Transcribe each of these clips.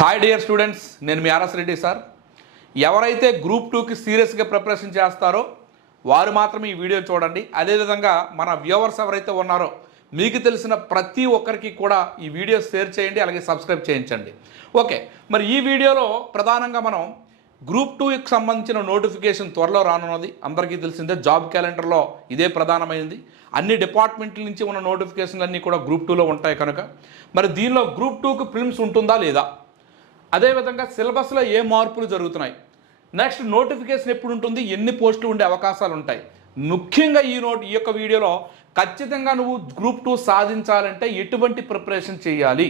Hi dear students నేను మీ RS Reddy sir. ఎవరైతే గ్రూప్ టూకి సీరియస్గా ప్రిపరేషన్ చేస్తారో వారు మాత్రమే ఈ వీడియో చూడండి. అదేవిధంగా మన వ్యూవర్స్ ఎవరైతే ఉన్నారో మీకు తెలిసిన ప్రతి ఒక్కరికి కూడా ఈ వీడియో షేర్ చేయండి అలాగే సబ్స్క్రైబ్ చేయించండి. ఓకే మరి ఈ వీడియోలో ప్రధానంగా మనం గ్రూప్ టూకి సంబంధించిన నోటిఫికేషన్ త్వరలో రానున్నది. అందరికీ తెలిసిందే జాబ్ క్యాలెండర్లో ఇదే ప్రధానమైంది. అన్ని డిపార్ట్మెంట్ల నుంచి ఉన్న నోటిఫికేషన్లు అన్నీ కూడా గ్రూప్ టూలో ఉంటాయి కనుక. మరి దీనిలో గ్రూప్ టూకి ఫిల్మ్స్ ఉంటుందా లేదా? అదేవిధంగా సిలబస్లో ఏ మార్పులు జరుగుతున్నాయి? నెక్స్ట్ నోటిఫికేషన్ ఎప్పుడు ఉంటుంది ఎన్ని పోస్టులు ఉండే అవకాశాలు ఉంటాయి? ముఖ్యంగా ఈ నోట్ ఈ యొక్క వీడియోలో ఖచ్చితంగా నువ్వు గ్రూప్ టూ సాధించాలంటే ఎటువంటి ప్రిపరేషన్ చేయాలి?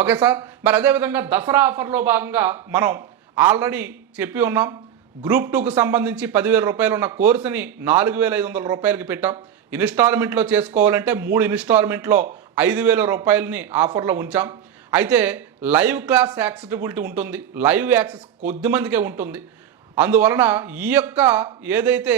Okay sir? మరి అదేవిధంగా దసరా ఆఫర్లో భాగంగా మనం ఆల్రెడీ చెప్పి ఉన్నాం. గ్రూప్ టూకు సంబంధించి పదివేల రూపాయలు ఉన్న కోర్సుని నాలుగు వేల ఐదు వందల రూపాయలకి పెట్టాం. ఇన్స్టాల్మెంట్లో చేసుకోవాలంటే మూడు ఇన్స్టాల్మెంట్లో ఐదు వేల రూపాయలని ఆఫర్లో ఉంచాం. అయితే లైవ్ క్లాస్ యాక్సెసిబిలిటీ ఉంటుంది లైవ్ యాక్సెస్ కొద్ది మందికే ఉంటుంది. అందువలన ఈ యొక్క ఏదైతే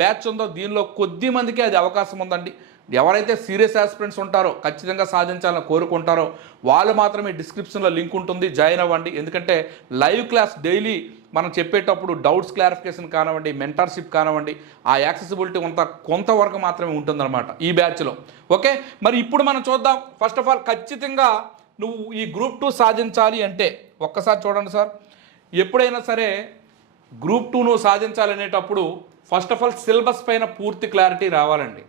బ్యాచ్ ఉందో దీనిలో కొద్ది మందికి అది అవకాశం ఉందండి. ఎవరైతే సీరియస్ ఆస్పిరెంట్స్ ఉంటారో ఖచ్చితంగా సాధించాలని కోరుకుంటారో వాళ్ళు మాత్రమే డిస్క్రిప్షన్లో లింక్ ఉంటుంది జాయిన్ అవ్వండి. ఎందుకంటే లైవ్ క్లాస్ డైలీ మనం చెప్పేటప్పుడు డౌట్స్ క్లారిఫికేషన్ కానివ్వండి మెంటర్షిప్ కానివ్వండి ఆ యాక్సెసిబిలిటీ కొంత కొంతవరకు మాత్రమే ఉంటుందన్నమాట ఈ బ్యాచ్లో. ఓకే? మరి ఇప్పుడు మనం చూద్దాం. ఫస్ట్ ఆఫ్ ఆల్ ఖచ్చితంగా నువ్వు ఈ గ్రూప్ టూ సాధించాలి అంటే ఒక్కసారి చూడండి సార్ ఎప్పుడైనా సరే గ్రూప్ టూ నువ్వు సాధించాలనేటప్పుడు ఫస్ట్ ఆఫ్ ఆల్ సిలబస్ పైన పూర్తి క్లారిటీ రావాలండి.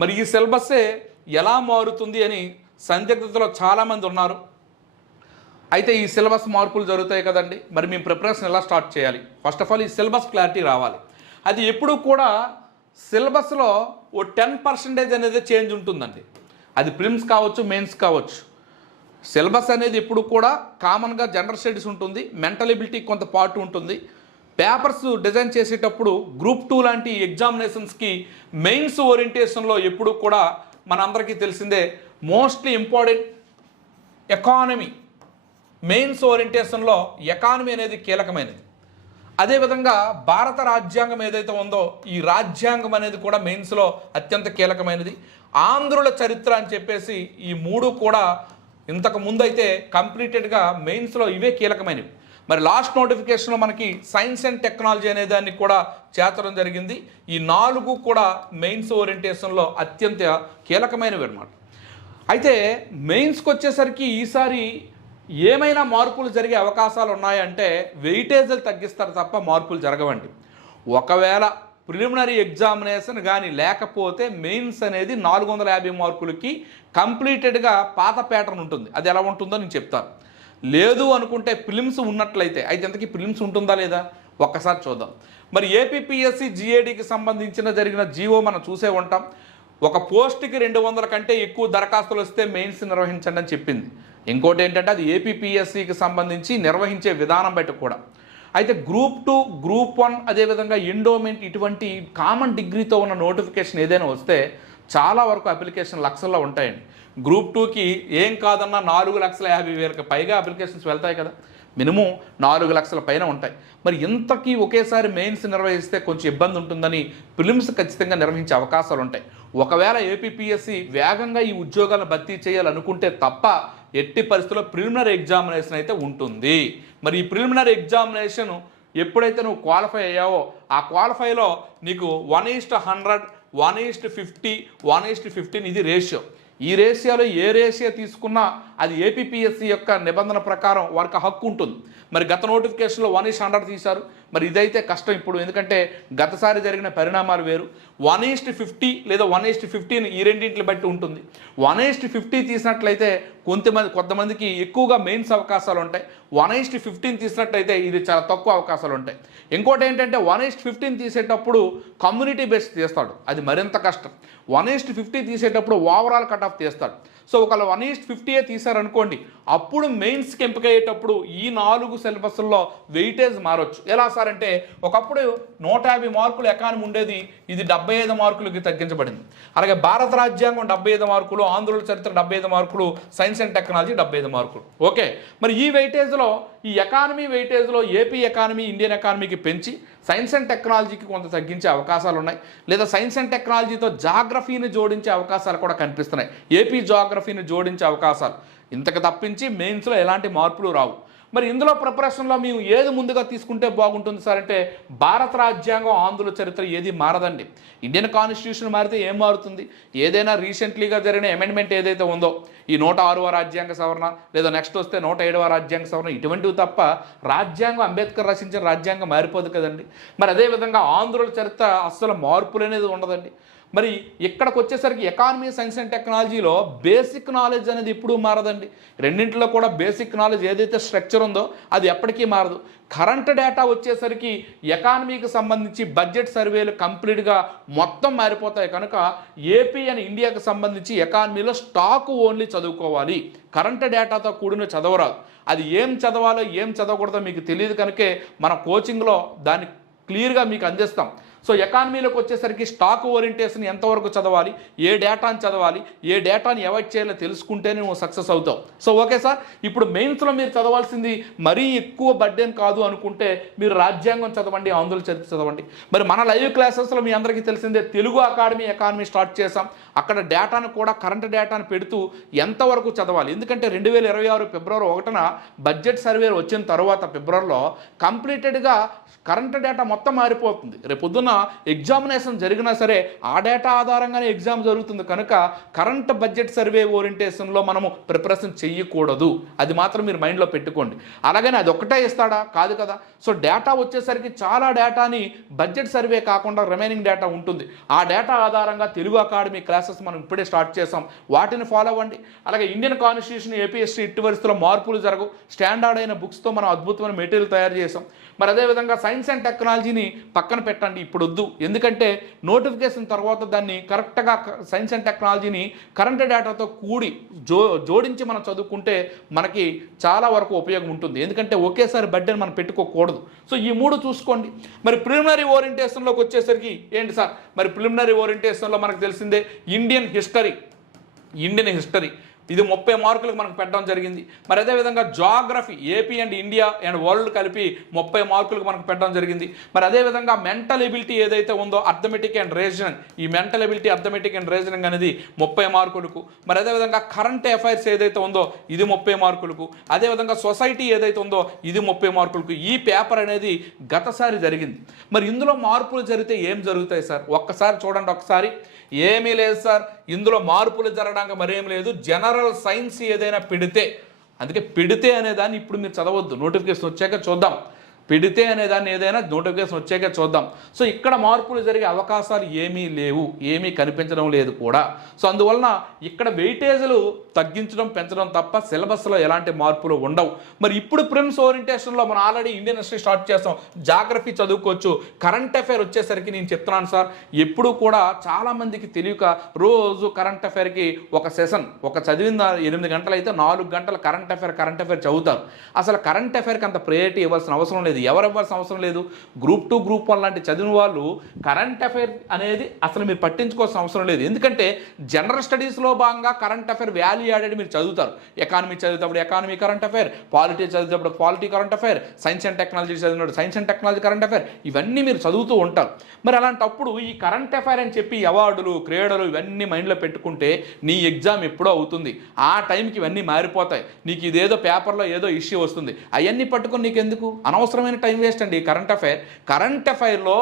మరి ఈ సిలబస్సే ఎలా మారుతుంది అని సందిగ్ధతలో చాలామంది ఉన్నారు. అయితే ఈ సిలబస్ మార్పులు జరుగుతాయి కదండి మరి మేము ప్రిపరేషన్ ఎలా స్టార్ట్ చేయాలి? ఫస్ట్ ఆఫ్ ఆల్ ఈ సిలబస్ క్లారిటీ రావాలి. అది ఎప్పుడు కూడా సిలబస్లో ఓ టెన్ పర్సెంటేజ్ అనేది చేంజ్ ఉంటుందండి. అది ప్రిమ్స్ కావచ్చు మెయిన్స్ కావచ్చు. సిలబస్ అనేది ఎప్పుడు కూడా కామన్గా జనరల్ స్టడీస్ ఉంటుంది మెంటల్ ఎబిలిటీ కొంత పార్ట్ ఉంటుంది. పేపర్స్ డిజైన్ చేసేటప్పుడు గ్రూప్ టూ లాంటి ఎగ్జామినేషన్స్కి మెయిన్స్ ఓరియంటేషన్లో ఎప్పుడు కూడా మనందరికీ తెలిసిందే మోస్ట్లీ ఇంపార్టెంట్ ఎకానమీ. మెయిన్స్ ఓరియంటేషన్లో ఎకానమీ అనేది కీలకమైనది. అదేవిధంగా భారత రాజ్యాంగం ఏదైతే ఉందో ఈ రాజ్యాంగం అనేది కూడా మెయిన్స్లో అత్యంత కీలకమైనది. ఆంధ్రుల చరిత్ర అని చెప్పేసి ఈ మూడు కూడా ఇంతకు ముందు అయితే కంప్లీటెడ్గా మెయిన్స్లో ఇవే కీలకమైనవి. మరి లాస్ట్ నోటిఫికేషన్లో మనకి సైన్స్ అండ్ టెక్నాలజీ అనే దాన్ని కూడా చేర్చడం జరిగింది. ఈ నాలుగు కూడా మెయిన్స్ ఓరియంటేషన్లో అత్యంత కీలకమైనవి అనమాట అయితే మెయిన్స్కి వచ్చేసరికి ఈసారి ఏమైనా మార్పులు జరిగే అవకాశాలు ఉన్నాయంటే వెయిటేజీలు తగ్గిస్తారు తప్ప మార్పులు జరగవండి. ఒకవేళ ప్రిలిమినరీ ఎగ్జామినేషన్ కానీ లేకపోతే మెయిన్స్ అనేది నాలుగు వందల యాభై మార్కులకి కంప్లీటెడ్గా పాత ప్యాటర్న్ ఉంటుంది. అది ఎలా ఉంటుందో నేను చెప్తాను. లేదు అనుకుంటే ఫిలిమ్స్ ఉన్నట్లయితే అయితే ఎంతకీ ఫిలిమ్స్ ఉంటుందా లేదా? ఒక్కసారి చూద్దాం. మరి ఏపీపీఎస్సి జిఏడికి సంబంధించిన జరిగిన జీవో మనం చూసే ఉంటాం. ఒక పోస్ట్కి రెండు వందల కంటే ఎక్కువ దరఖాస్తులు వస్తే మెయిన్స్ నిర్వహించండి అని చెప్పింది. ఇంకోటి ఏంటంటే అది ఏపీపీఎస్సికి సంబంధించి నిర్వహించే విధానం బయట కూడా. అయితే గ్రూప్ టూ గ్రూప్ వన్ అదేవిధంగా ఎండోమెంట్ ఇటువంటి కామన్ డిగ్రీతో ఉన్న నోటిఫికేషన్ ఏదైనా వస్తే చాలా వరకు అప్లికేషన్ లక్షల్లో ఉంటాయండి. గ్రూప్ టూకి ఏం కాదన్నా నాలుగు లక్షల యాభై వేలకు పైగా అప్లికేషన్స్ వెళ్తాయి కదా. మినిమం నాలుగు లక్షల పైన ఉంటాయి. మరి ఇంతకీ ఒకేసారి మెయిన్స్ నిర్వహిస్తే కొంచెం ఇబ్బంది ఉంటుందని ఫిలిమ్స్ ఖచ్చితంగా నిర్వహించే అవకాశాలు ఉంటాయి. ఒకవేళ ఏపీపీఎస్సి వేగంగా ఈ ఉద్యోగాలను భర్తీ చేయాలనుకుంటే తప్ప ఎట్టి పరిస్థితుల్లో ప్రిలిమినరీ ఎగ్జామినేషన్ అయితే ఉంటుంది. మరి ఈ ప్రిలిమినరీ ఎగ్జామినేషన్ ఎప్పుడైతే నువ్వు క్వాలిఫై అయ్యావో ఆ క్వాలిఫైలో నీకు one is to hundred one is to fifty one is to fifteen ఇది రేషియో ఈ రేషియోలో ఏ రేషియో తీసుకున్నా అది ఏపీపీఎస్సీ యొక్క నిబంధన ప్రకారం వారికి హక్కు ఉంటుంది. మరి గత నోటిఫికేషన్లో వన్ ఈస్ట్ హండ్రెడ్ తీశారు. మరి ఇదైతే కష్టం ఇప్పుడు ఎందుకంటే గతసారి జరిగిన పరిణామాలు వేరు. వన్ ఈస్ట్ ఫిఫ్టీ లేదా వన్ ఈస్ట్ ఫిఫ్టీన్ ఈ రెండింటిని బట్టి ఉంటుంది. వన్ ఈస్ట్ ఫిఫ్టీ తీసినట్లయితే కొంతమంది కొంతమందికి ఎక్కువగా మెయిన్స్ అవకాశాలు ఉంటాయి. వన్ ఈస్ట్ ఫిఫ్టీన్ తీసినట్లయితే ఇది చాలా తక్కువ అవకాశాలు ఉంటాయి. ఇంకోటి ఏంటంటే వన్ ఈస్ట్ ఫిఫ్టీన్ తీసేటప్పుడు కమ్యూనిటీ బేస్డ్ తీస్తాడు. అది మరింత కష్టం. వన్ ఈస్ట్ ఫిఫ్టీ తీసేటప్పుడు ఓవరాల్ కట్ ఆఫ్ తీస్తాడు. సో ఒకవేళ వన్ ఈస్ట్ ఫిఫ్టీయే తీశారనుకోండి అప్పుడు మెయిన్స్కి ఎంపిక అయ్యేటప్పుడు ఈ నాలుగు సిలబస్ల్లో వెయిటేజ్ మారొచ్చు. ఎలా సార్ అంటే ఒకప్పుడు నూట యాభై మార్కులు ఎకానమీ ఉండేది ఇది డెబ్బై ఐదు మార్కులకి తగ్గించబడింది. అలాగే భారత రాజ్యాంగం డెబ్బై ఐదు మార్కులు ఆంధ్రుల చరిత్ర డెబ్బై ఐదు మార్కులు సైన్స్ అండ్ టెక్నాలజీ డెబ్బై ఐదు మార్కులు. ఓకే మరి ఈ వెయిటేజ్లో ఈ ఎకానమీ వెయిటేజ్లో ఏపీ ఎకానమీ ఇండియన్ ఎకానమీకి పెంచి సైన్స్ అండ్ టెక్నాలజీకి కొంత తగ్గించే అవకాశాలు ఉన్నాయి లేదా సైన్స్ అండ్ టెక్నాలజీతో జాగ్రఫీని జోడించే అవకాశాలు కూడా కనిపిస్తున్నాయి. ఏపీ జాగ్రఫీని జోడించే అవకాశాలు. ఇంతకు తప్పించి మెయిన్స్లో ఎలాంటి మార్పులు రావు. మరి ఇందులో ప్రిపరేషన్లో మేము ఏది ముందుగా తీసుకుంటే బాగుంటుంది సార్ అంటే భారత రాజ్యాంగం ఆంధ్రుల చరిత్ర ఏది మారదండి. ఇండియన్ కాన్స్టిట్యూషన్ మారితే ఏం మారుతుంది? ఏదైనా రీసెంట్లీగా జరిగిన అమెండ్మెంట్ ఏదైతే ఉందో ఈ నూట ఆరవ రాజ్యాంగ సవరణ లేదా నెక్స్ట్ వస్తే నూట ఏడవ రాజ్యాంగ సవరణ ఇటువంటివి తప్ప రాజ్యాంగం అంబేద్కర్ రచించిన రాజ్యాంగం మారిపోదు కదండి. మరి అదేవిధంగా ఆంధ్రుల చరిత్ర అస్సలు మార్పులు అనేది ఉండదండి. మరి ఇక్కడికి వచ్చేసరికి ఎకానమీ సైన్స్ అండ్ టెక్నాలజీలో బేసిక్ నాలెడ్జ్ అనేది ఇప్పుడు మారదండి. రెండింటిలో కూడా బేసిక్ నాలెడ్జ్ ఏదైతే స్ట్రక్చర్ ఉందో అది ఎప్పటికీ మారదు. కరెంట్ డేటా వచ్చేసరికి ఎకానమీకి సంబంధించి బడ్జెట్ సర్వేలు కంప్లీట్గా మొత్తం మారిపోతాయి. కనుక ఏపీ అండ్ ఇండియాకి సంబంధించి ఎకానమీలో స్టాక్ ఓన్లీ చదువుకోవాలి. కరెంట్ డేటాతో కూడిన చదవరాదు అది ఏం చదవాలో ఏం చదవకూడదో మీకు తెలియదు కనుకే మన కోచింగ్లో దాన్ని క్లియర్గా మీకు అందిస్తాం. సో ఎకానమీలోకి వచ్చేసరికి స్టాక్ ఓరియంటేషన్ ఎంతవరకు చదవాలి? ఏ డేటాని చదవాలి? ఏ డేటాని అవాయిడ్ చేయాలో తెలుసుకుంటేనే నువ్వు సక్సెస్ అవుతావు. సో ఓకే సార్ ఇప్పుడు మెయిన్స్లో మీరు చదవాల్సింది మరీ ఎక్కువ బర్డెన్ కాదు అనుకుంటే మీరు రాజ్యాంగం చదవండి ఆందోళన చరిత్ర చదవండి. మరి మన లైవ్ క్లాసెస్లో మీ అందరికీ తెలిసిందే తెలుగు అకాడమీ ఎకానమీ స్టార్ట్ చేసాం అక్కడ డేటాను కూడా కరెంట్ డేటాను పెడుతూ ఎంతవరకు చదవాలి? ఎందుకంటే రెండు వేల ఇరవై ఆరు ఫిబ్రవరి ఒకటిన బడ్జెట్ సర్వే వచ్చిన తర్వాత ఫిబ్రవరిలో కంప్లీటెడ్గా కరెంట్ డేటా మొత్తం మారిపోతుంది. రేపు పొద్దున్న ఎగ్జామినేషన్ జరిగినా సరే ఆ డేటా ఆధారంగానే ఎగ్జామ్ జరుగుతుంది కనుక కరెంట్ బడ్జెట్ సర్వే ఓరియంటేషన్లో మనము ప్రిపరేషన్ చెయ్యకూడదు. అది మాత్రం మీరు మైండ్లో పెట్టుకోండి. అలాగని అది ఒక్కటే ఇస్తాడా? కాదు కదా. సో డేటా వచ్చేసరికి చాలా డేటాని బడ్జెట్ సర్వే కాకుండా రిమైనింగ్ డేటా ఉంటుంది. ఆ డేటా ఆధారంగా తెలుగు అకాడమీ క్లాసెస్ మనం ఇప్పుడే స్టార్ట్ చేసాం వాటిని ఫాలో అవ్వండి. అలాగే ఇండియన్ కాన్స్టిట్యూషన్ ఏపీఎస్సీ ఇట్టి వరుసలో మార్పులు జరగవు. స్టాండర్డ్ అయిన బుక్స్తో మనం అద్భుతమైన మెటీరియల్ తయారు చేసాం మరి అదేవిధంగా సైన్స్ అండ్ టెక్నాలజీని పక్కన పెట్టండి ఇప్పుడు వద్దు ఎందుకంటే నోటిఫికేషన్ తర్వాత దాన్ని కరెక్ట్గా సైన్స్ అండ్ టెక్నాలజీని కరెంట్ డేటాతో కూడి జో జోడించి మనం చదువుకుంటే మనకి చాలా వరకు ఉపయోగం ఉంటుంది. ఎందుకంటే ఒకేసారి బడ్డెని మనం పెట్టుకోకూడదు. సో ఈ మూడు చూసుకోండి. మరి ప్రిలిమినరీ ఓరియంటేషన్లోకి వచ్చేసరికి ఏంటి సార్? మరి ప్రిలిమినరీ ఓరియంటేషన్లో మనకు తెలిసిందే ఇండియన్ హిస్టరీ. Indian history. ఇది ముప్పై మార్కులకు మనకు పెట్టడం జరిగింది. మరి అదేవిధంగా geography AP and India and world కలిపి ముప్పై మార్కులకు మనకు పెట్టడం జరిగింది. మరి అదేవిధంగా మెంటల్ ఎబిలిటీ ఏదైతే ఉందో అర్థమెటిక్ అండ్ రీజనింగ్ ఈ mental ability arithmetic and reasoning అనేది ముప్పై మార్కులకు. మరి అదేవిధంగా కరెంట్ అఫైర్స్ ఏదైతే ఉందో ఇది ముప్పై మార్కులకు. అదేవిధంగా సొసైటీ ఏదైతే ఉందో ఇది ముప్పై మార్కులకు. ఈ పేపర్ అనేది గతసారి జరిగింది. మరి ఇందులో మార్పులు జరిగితే ఏం జరుగుతాయి సార్? ఒక్కసారి చూడండి ఒకసారి. ఏమీ లేదు సార్. ఇందులో మార్పులు జరగడానికి మరేం లేదు. జనరల్ సైన్స్ ఏదైనా పెడితే అందుకే పెడితే అనే దాన్ని ఇప్పుడు మీరు చదవద్దు. నోటిఫికేషన్ వచ్చాక చూద్దాం. పెడితే అనే దాన్ని ఏదైనా నోటిఫికేషన్ వచ్చాక చూద్దాం. సో ఇక్కడ మార్పులు జరిగే అవకాశాలు ఏమీ లేవు ఏమీ కనిపించడం లేదు కూడా. సో అందువలన ఇక్కడ వెయిటేజీలు తగ్గించడం పెంచడం తప్ప సిలబస్లో ఎలాంటి మార్పులు ఉండవు. మరి ఇప్పుడు ప్రిమ్స్ ఓరియంటేషన్లో మనం ఆల్రెడీ ఇండియన్ హిస్టరీ స్టార్ట్ చేస్తాం జాగ్రఫీ చదువుకోవచ్చు. కరెంట్ అఫైర్ వచ్చేసరికి నేను చెప్తున్నాను సార్. ఎప్పుడు కూడా చాలామందికి తెలియక రోజు కరెంట్ అఫైర్కి ఒక సెషన్ ఒక చదివిన ఎనిమిది గంటలు అయితే నాలుగు గంటలు కరెంట్ అఫైర్ కరెంట్ అఫైర్ చదువుతారు. అసలు కరెంట్ అఫైర్కి అంత ప్రయారిటీ ఇవ్వాల్సిన అవసరం లేదు. ఎవరు ఇవ్వాల్సిన అవసరం లేదు. గ్రూప్ టూ గ్రూప్ వన్ లాంటి చదివిన వాళ్ళు కరెంట్ అఫైర్ అనేది అసలు మీరు పట్టించుకోవాల్సిన అవసరం లేదు. ఎందుకంటే జనరల్ స్టడీస్లో భాగంగా కరెంట్ అఫైర్ వాల్యూ యాడెడ్ మీరు చదువుతారు. ఎకానమీ చదివేటప్పుడు ఎకానమీ కరెంట్ అఫైర్ పాలిటీ చదివేటప్పుడు polity current affair science and technology చదివినప్పుడు science and technology current affair ఇవన్నీ మీరు చదువుతూ ఉంటారు. మరి అలాంటప్పుడు ఈ కరెంట్ అఫైర్ అని చెప్పి అవార్డులు క్రీడలు ఇవన్నీ మైండ్లో పెట్టుకుంటే నీ ఎగ్జామ్ ఎప్పుడో అవుతుంది. ఆ టైంకి ఇవన్నీ మారిపోతాయి. నీకు ఇదేదో పేపర్లో ఏదో ఇష్యూ వస్తుంది. అవన్నీ పట్టుకొని నీకు ఎందుకు అనవసరమైన టైం వేస్ట్ అండి కరెంట్ అఫైర్. కరెంట్ అఫైర్లో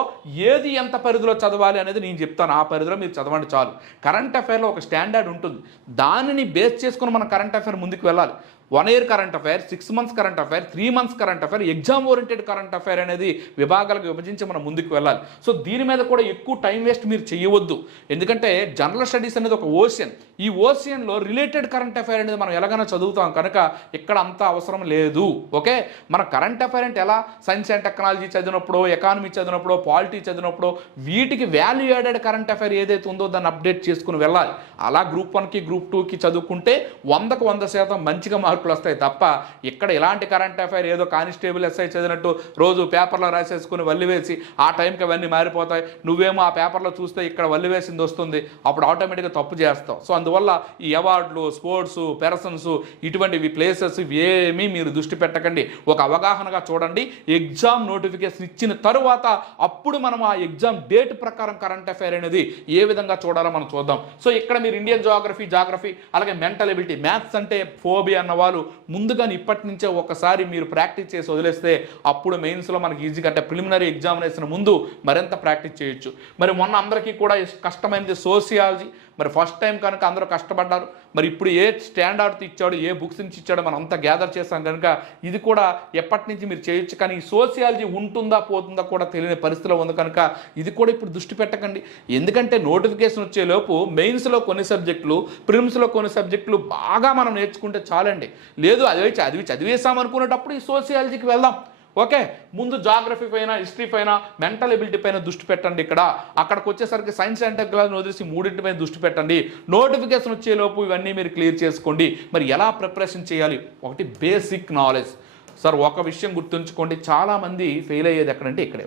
ఏది ఎంత పరిధిలో చదవాలి అనేది నేను చెప్తాను. ఆ పరిధిలో మీరు చదవండి చాలు. కరెంట్ అఫైర్లో ఒక స్టాండర్డ్ ఉంటుంది. దానిని బేస్ చేసుకుని మనం కరెంట్ అఫైర్ ముందుకు వెళ్ళాలి. One year current affair six months current affair three months current affair exam oriented current affair అనేది విభాగాలకు విభజించి మనం ముందుకు వెళ్ళాలి. సో దీని మీద కూడా ఎక్కువ టైం వేస్ట్ మీరు చేయవద్దు ఎందుకంటే జనరల్ స్టడీస్ అనేది ఒక ఓషియన్ ఈ ఓషియన్లో రిలేటెడ్ కరెంట్ అఫైర్ అనేది మనం ఎలాగైనా చదువుతాం కనుక ఇక్కడ అంత అవసరం లేదు. ఓకే? మన కరెంట్ అఫైర్ అంటే ఎలా? సైన్స్ అండ్ టెక్నాలజీ చదివినప్పుడు ఎకానమీ చదివినప్పుడు పాలిటీ చదివినప్పుడు వీటికి వాల్యూ యాడెడ్ కరెంట్ అఫైర్ ఏదైతే ఉందో దాన్ని అప్డేట్ చేసుకుని వెళ్ళాలి. అలా గ్రూప్ వన్కి గ్రూప్ టూకి చదువుకుంటే వందకు వంద శాతం మంచిగా మార్కులు వస్తాయి తప్ప ఇక్కడ ఇలాంటి కరెంట్ అఫైర్ ఏదో కానిస్టేబుల్ ఎస్ఐ చదివినట్టు రోజు పేపర్లో రాసేసుకుని వల్లివేసి ఆ టైంకి అవన్నీ మారిపోతాయి. నువ్వేమో ఆ పేపర్లో చూస్తే ఇక్కడ వల్లివేసింది వస్తుంది. అప్పుడు ఆటోమేటిక్గా తప్పు చేస్తావు. సో అందువల్ల ఈ అవార్డులు స్పోర్ట్స్ పెర్సన్స్ ఇటువంటివి ప్లేసెస్ ఏమీ మీరు దృష్టి పెట్టకండి. ఒక అవగాహనగా చూడండి. ఎగ్జామ్ నోటిఫికేషన్ ఇచ్చిన తరువాత అప్పుడు మనం ఆ ఎగ్జామ్ డేట్ ప్రకారం కరెంట్ అఫైర్ అనేది ఏ విధంగా చూడాలో మనం చూద్దాం. సో ఇక్కడ మీరు ఇండియన్ జోగ్రఫీ జాగ్రఫీ అలాగే మెంటల్ ఎబిలిటీ మ్యాథ్స్ అంటే ఫోబియా అన్నవారు సవాలు ముందుగానే ఇప్పటి నుంచే ఒకసారి మీరు ప్రాక్టీస్ చేసి వదిలేస్తే అప్పుడు మెయిన్స్లో మనకి ఈజీగా అంటే ప్రిలిమినరీ ఎగ్జామినేషన్ ముందు మరింత ప్రాక్టీస్ చేయొచ్చు. మరి మొన్న అందరికీ కూడా కష్టమైనది సోషియాలజీ మరి ఫస్ట్ టైం కనుక అందరూ కష్టపడ్డారు మరి ఇప్పుడు ఏ స్టాండర్డ్ ఇచ్చాడు ఏ బుక్స్ నుంచి ఇచ్చాడో మనం అంతా గ్యాదర్ చేస్తాం కనుక ఇది కూడా ఎప్పటి నుంచి మీరు చేయొచ్చు కానీ ఈ సోషియాలజీ ఉంటుందా పోతుందా కూడా తెలియని పరిస్థితిలో ఉంది కనుక ఇది కూడా ఇప్పుడు దృష్టి పెట్టకండి. ఎందుకంటే నోటిఫికేషన్ వచ్చేలోపు మెయిన్స్లో కొన్ని సబ్జెక్టులు ప్రిలిమ్స్లో కొన్ని సబ్జెక్టులు బాగా మనం నేర్చుకుంటే చాలండి. లేదు అది చదివి చదివేసాం అనుకునేటప్పుడు ఈ సోషియాలజీకి వెళ్దాం. ఓకే ముందు జాగ్రఫీ పైన హిస్టరీ పైన మెంటల్ ఎబిలిటీ పైన దృష్టి పెట్టండి ఇక్కడ. అక్కడికి వచ్చేసరికి సైన్స్ అండ్ టెక్నాలజీని వదిలేసి మూడింటి పైన దృష్టి పెట్టండి. నోటిఫికేషన్ వచ్చేలోపు ఇవన్నీ మీరు క్లియర్ చేసుకోండి. మరి ఎలా ప్రిపరేషన్ చేయాలి? ఒకటి బేసిక్ నాలెడ్జ్. సార్ ఒక విషయం గుర్తుంచుకోండి. చాలామంది ఫెయిల్ అయ్యేది ఎక్కడంటే ఇక్కడే.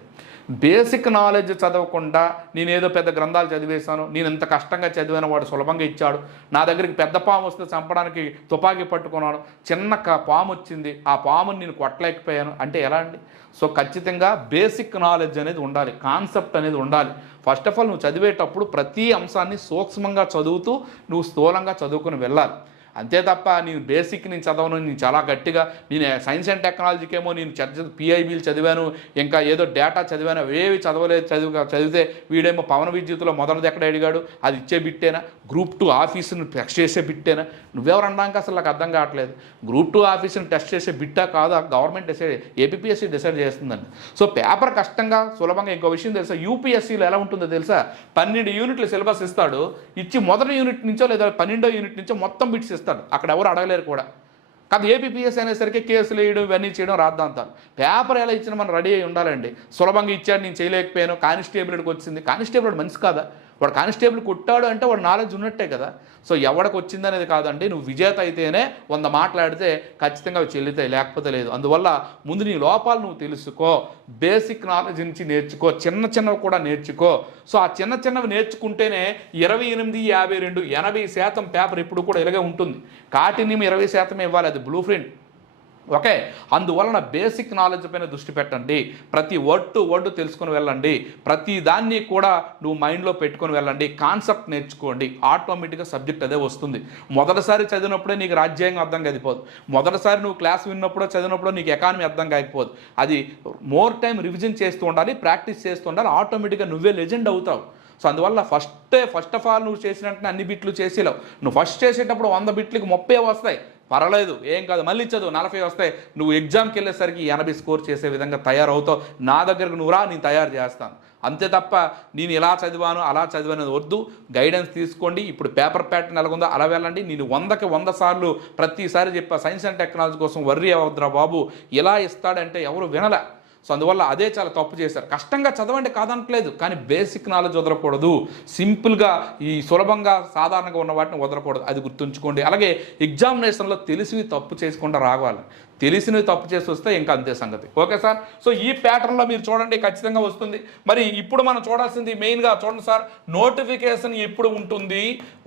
బేసిక్ నాలెడ్జ్ చదవకుండా నేనేదో పెద్ద గ్రంథాలు చదివేశాను నేను ఎంత కష్టంగా చదివాను వాడు సులభంగా ఇచ్చాడు నా దగ్గరికి పెద్ద పాము వస్తే చంపడానికి తుపాకీ పట్టుకున్నాను చిన్న పాము వచ్చింది ఆ పాముని నేను కొట్టలేకపోయాను. అంటే ఎలా అండి? సో ఖచ్చితంగా బేసిక్ నాలెడ్జ్ అనేది ఉండాలి కాన్సెప్ట్ అనేది ఉండాలి. ఫస్ట్ ఆఫ్ ఆల్ నువ్వు చదివేటప్పుడు ప్రతి అంశాన్ని సూక్ష్మంగా చదువుతూ నువ్వు స్థూలంగా చదువుకుని వెళ్ళాలి. అంతే తప్ప నేను బేసిక్ నేను చదవను నేను చాలా గట్టిగా నేను సైన్స్ అండ్ టెక్నాలజీకి ఏమో నేను చదివి పిఐబీలు చదివాను ఇంకా ఏదో డేటా చదివాను అవేవి చదవలేదు చదివి చదివితే వీడేమో పవన విద్యుత్తులో మొదటిది ఎక్కడ అడిగాడు? అది ఇచ్చే బిట్టేనా? గ్రూప్ టూ ఆఫీసును టెస్ట్ చేసే బిట్టేనా? నువ్వెవరు అనడానికి అసలు నాకు అర్థం కావట్లేదు. గ్రూప్ టూ ఆఫీసును టెస్ట్ చేసే బిట్టా కాదా? గవర్నమెంట్ డిసైడ్ ఏపీఎస్సీ డిసైడ్ చేస్తుందండి సో పేపర్ కష్టంగా సులభంగా ఇంకో విషయం తెలుసా? యూపీఎస్సీలో ఎలా ఉంటుందో తెలుసా? పన్నెండు యూనిట్లు సిలబస్ ఇస్తాడు. ఇచ్చి మొదటి యూనిట్ నుంచో లేదా పన్నెండో యూనిట్ నుంచో మొత్తం బిట్స్ ఇస్తాడు అక్కడ ఎవరు అడగలేరు కూడా. కాదు ఏపీఎస్ అనేసరికి కేసులు వేయడం ఇవన్నీ చేయడం రాద్దాంతాలు పేపర్ ఎలా ఇచ్చినా మనం రెడీ అయి ఉండాలండి. సులభంగా ఇచ్చాడు నేను చేయలేకపోయాను కానిస్టేబుల్కి వచ్చింది. కానిస్టేబుల్ మనిషి కాదా? వాడు కానిస్టేబుల్ కొట్టాడు అంటే వాడు నాలెడ్జ్ ఉన్నట్టే కదా. సో ఎవడికి వచ్చిందనేది కాదండి. నువ్వు విజేత అయితేనే వంద మాట్లాడితే ఖచ్చితంగా అవి చెల్లితాయి లేకపోతే లేదు. అందువల్ల ముందు నీ లోపాలు నువ్వు తెలుసుకో. బేసిక్ నాలెడ్జ్ నుంచి నేర్చుకో. చిన్న చిన్నవి కూడా నేర్చుకో. సో ఆ చిన్న చిన్నవి నేర్చుకుంటేనే ఇరవై ఎనిమిది యాభై రెండు ఎనభై శాతం పేపర్ ఇప్పుడు కూడా ఇలాగే ఉంటుంది. కాటిని ఇరవై శాతం ఇవ్వాలి. అది బ్లూ ప్రింట్ ఓకే? అందువలన బేసిక్ నాలెడ్జ్ పైన దృష్టి పెట్టండి. ప్రతి వర్డ్ టు వర్డ్ తెలుసుకొని వెళ్ళండి. ప్రతి దాన్ని కూడా నువ్వు మైండ్లో పెట్టుకొని వెళ్ళండి. కాన్సెప్ట్ నేర్చుకోండి. ఆటోమేటిక్గా సబ్జెక్ట్ అదే వస్తుంది. మొదటిసారి చదివినప్పుడే నీకు రాజ్యాంగం అర్థం కాకపోదు. మొదటిసారి నువ్వు క్లాస్ విన్నప్పుడో చదివినప్పుడో నీకు ఎకానమీ అర్థం కాకపోదు. అది మోర్ టైం రివిజన్ చేస్తూ ఉండాలి ప్రాక్టీస్ చేస్తూ ఉండాలి. ఆటోమేటిక్గా నువ్వే లెజెండ్ అవుతావు. సో అందువల్ల ఫస్టే ఫస్ట్ ఆఫ్ ఆల్ నువ్వు చేసినట్టు అన్ని బిట్లు చేసేలావు నువ్వు ఫస్ట్ చేసేటప్పుడు వంద బిట్లకి ముప్పై వస్తాయి. పర్వాలేదు ఏం కాదు మళ్ళీ చదువు నలభై వస్తే నువ్వు ఎగ్జామ్కి వెళ్ళేసరికి ఎనభై స్కోర్ చేసే విధంగా తయారవుతావు. నా దగ్గరకు నువ్వు రా నేను తయారు చేస్తాను. అంతే తప్ప నేను ఇలా చదివాను అలా చదివాను వద్దు. గైడెన్స్ తీసుకోండి. ఇప్పుడు పేపర్ ప్యాటర్న్ ఎలాగుందో అలా వెళ్ళండి. నేను వందకి వంద సార్లు ప్రతిసారి చెప్పా సైన్స్ అండ్ టెక్నాలజీ కోసం వర్రీ అవద్దురా బాబు. ఇలా ఇస్తాడంటే ఎవరు వినలే. సో అందువల్ల అదే చాలా తప్పు చేశారు. కష్టంగా చదవండి కాదనట్లేదు కానీ బేసిక్ నాలెడ్జ్ వదలకూడదు. సింపుల్గా ఈ సులభంగా సాధారణంగా ఉన్న వాటిని వదలకూడదు. అది గుర్తుంచుకోండి. అలాగే ఎగ్జామినేషన్లో తెలిసివి తప్పు చేసుకుంటూ రావాలి. తెలిసినవి తప్పు చేసి వస్తే ఇంకా అంతే సంగతి. Okay sir? సో ఈ ప్యాటర్న్లో మీరు చూడండి ఖచ్చితంగా వస్తుంది. మరి ఇప్పుడు మనం చూడాల్సింది మెయిన్గా చూడండి సార్ నోటిఫికేషన్ ఎప్పుడు ఉంటుంది?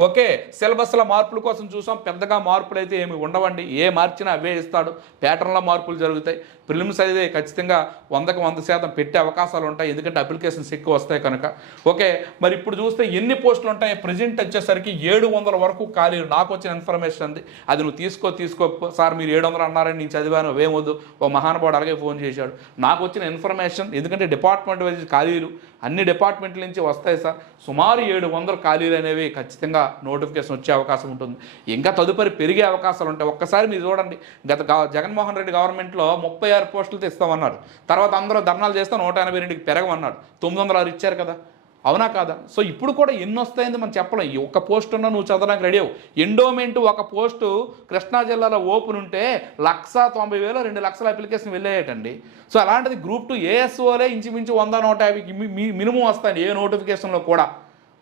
ఓకే సిలబస్లో మార్పుల కోసం చూసాం. పెద్దగా మార్పులు అయితే ఏమి ఉండవండి. ఏ మార్చినా అవే ఇస్తాడు. ప్యాటర్న్లో మార్పులు జరుగుతాయి. ప్రిలిమ్స్ అయితే ఖచ్చితంగా వందకు వంద శాతం పెట్టే అవకాశాలు ఉంటాయి. ఎందుకంటే అప్లికేషన్స్ ఎక్కువ వస్తాయి కనుక. ఓకే మరి ఇప్పుడు చూస్తే ఎన్ని పోస్టులు ఉంటాయి? ప్రజెంట్ వచ్చేసరికి ఏడు వందల వరకు ఖాళీలు. నాకు వచ్చిన ఇన్ఫర్మేషన్ ఉంది అది నువ్వు తీసుకో తీసుకో. సార్ మీరు ఏడు వందలు అన్నారని నేను చదివాను అవేమొద్దు ఓ మహానుభావుడు అలాగే ఫోన్ చేశాడు. నాకు వచ్చిన ఇన్ఫర్మేషన్ ఎందుకంటే డిపార్ట్మెంట్ వైజ్ ఖాళీలు అన్ని డిపార్ట్మెంట్ల నుంచి వస్తాయి సార్. సుమారు ఏడు వందల ఖాళీలు అనేవి ఖచ్చితంగా నోటిఫికేషన్ వచ్చే అవకాశం ఉంటుంది. ఇంకా తదుపరి పెరిగే అవకాశాలు ఉంటాయి. ఒక్కసారి మీరు చూడండి. గత జగన్మోహన్ రెడ్డి గవర్నమెంట్లో ముప్పై ఆరు పోస్టులతో ఇస్తామన్నారు తర్వాత అందరూ ధర్నాలు చేస్తే నూట ఎనభై రెండుకి పెరగమన్నారు. తొమ్మిది వందల ఆరు ఇచ్చారు కదా. అవునా కాదా? సో ఇప్పుడు కూడా ఎన్ని వస్తాయని మనం చెప్పలేం. ఈ ఒక్క పోస్ట్ ఉన్నా నువ్వు చదవడానికి రెడీ ఎండోమెంట్ ఒక పోస్టు కృష్ణా జిల్లాలో ఓపెన్ ఉంటే లక్ష తొంభై వేలు రెండు లక్షల అప్లికేషన్ వెళ్ళేయటండి. సో అలాంటిది గ్రూప్ టూ ఏఎస్ఓలే ఇంచుమించు వంద నూట యాభైకి మి- మి- మినిమం వస్తాయండి ఏ నోటిఫికేషన్లో కూడా.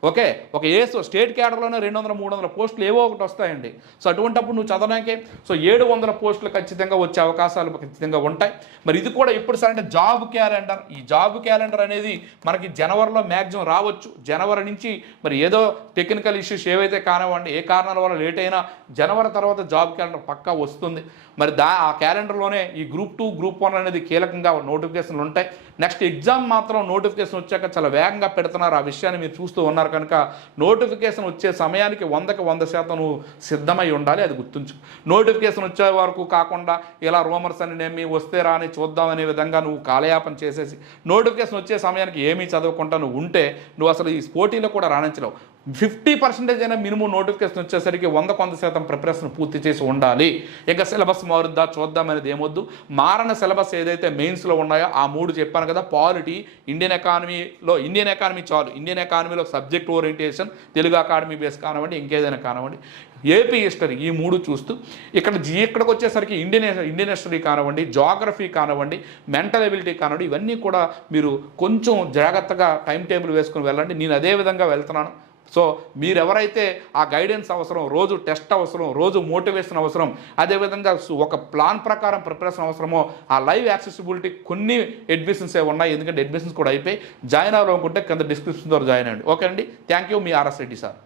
ఓకే ఒక ఏసు స్టేట్ క్యాడర్లోనే రెండు వందల మూడు వందల పోస్టులు ఏవో ఒకటి వస్తాయండి. సో అటువంటప్పుడు నువ్వు చదవడానికి సో ఏడు వందల పోస్టులు ఖచ్చితంగా వచ్చే అవకాశాలు ఖచ్చితంగా ఉంటాయి. మరి ఇది కూడా ఎప్పుడు సార్ అంటే జాబ్ క్యాలెండర్. ఈ జాబ్ క్యాలెండర్ అనేది మనకి జనవరిలో మ్యాక్సిమం రావచ్చు. జనవరి నుంచి మరి ఏదో టెక్నికల్ ఇష్యూస్ ఏవైతే కానివ్వండి ఏ కారణాల వల్ల లేట్ అయినా జనవరి తర్వాత జాబ్ క్యాలెండర్ పక్కా వస్తుంది. మరి దా ఆ క్యాలెండర్లోనే ఈ గ్రూప్ టూ గ్రూప్ వన్ అనేది కీలకంగా నోటిఫికేషన్లు ఉంటాయి. నెక్స్ట్ ఎగ్జామ్ మాత్రం నోటిఫికేషన్ వచ్చాక చాలా వేగంగా పెడుతున్నారు. ఆ విషయాన్ని మీరు చూస్తూ ఉన్నారు కనుక నోటిఫికేషన్ వచ్చే సమయానికి వందకి వంద శాతం నువ్వు సిద్ధమై ఉండాలి. అది గుర్తుంచు నోటిఫికేషన్ వచ్చే వరకు కాకుండా ఇలా రూమర్స్ అని నేమి వస్తే రాని చూద్దామనే విధంగా నువ్వు కాలయాపన చేసేసి నోటిఫికేషన్ వచ్చే సమయానికి ఏమీ చదవకుండా నువ్వు ఉంటే నువ్వు అసలు ఈ పోటీలో కూడా రాణించలేవు. ఫిఫ్టీ పర్సెంటేజ్ అయినా మినిమం నోటిఫికేషన్ వచ్చేసరికి వంద కొంత శాతం ప్రిపరేషన్ పూర్తి చేసి ఉండాలి. ఇక సిలబస్ మారుద్దా చూద్దాం అనేది ఏమొద్దు. మారన సిలబస్ ఏదైతే మెయిన్స్లో ఉన్నాయో ఆ మూడు చెప్పాను కదా పాలిటీ ఇండియన్ ఎకానమీలో ఇండియన్ ఎకానమీ చాలు. ఇండియన్ ఎకానమీలో subject orientation Telugu Academy base కానివ్వండి ఇంకేదైనా కానివ్వండి. ఏపీ హిస్టరీ ఈ మూడు చూస్తూ ఇక్కడ జీ ఇక్కడికి వచ్చేసరికి ఇండియన్ ఇండియన్ హిస్టరీ కానివ్వండి జాగ్రఫీ కానివ్వండి మెంటల్ ఎబిలిటీ కానివ్వండి ఇవన్నీ కూడా మీరు కొంచెం జాగ్రత్తగా టైం టేబుల్ వేసుకుని వెళ్ళండి. నేను అదే విధంగా వెళ్తున్నాను. సో మీరెవరైతే ఆ గైడెన్స్ అవసరం రోజు టెస్ట్ అవసరం రోజు మోటివేషన్ అవసరం అదేవిధంగా ఒక ప్లాన్ ప్రకారం ప్రిపరేషన్ అవసరమో ఆ లైవ్ యాక్సెసిబిలిటీ కొన్ని అడ్మిషన్స్ ఏ ఉన్నాయి ఎందుకంటే అడ్మిషన్స్ కూడా అయిపోయి జాయిన్ అవ్వాలనుకుంటే కింద డిస్క్రిప్షన్ ద్వారా జాయిన్ అవ్వండి. ఓకే అండి. Thank you. Me RS Reddy sir.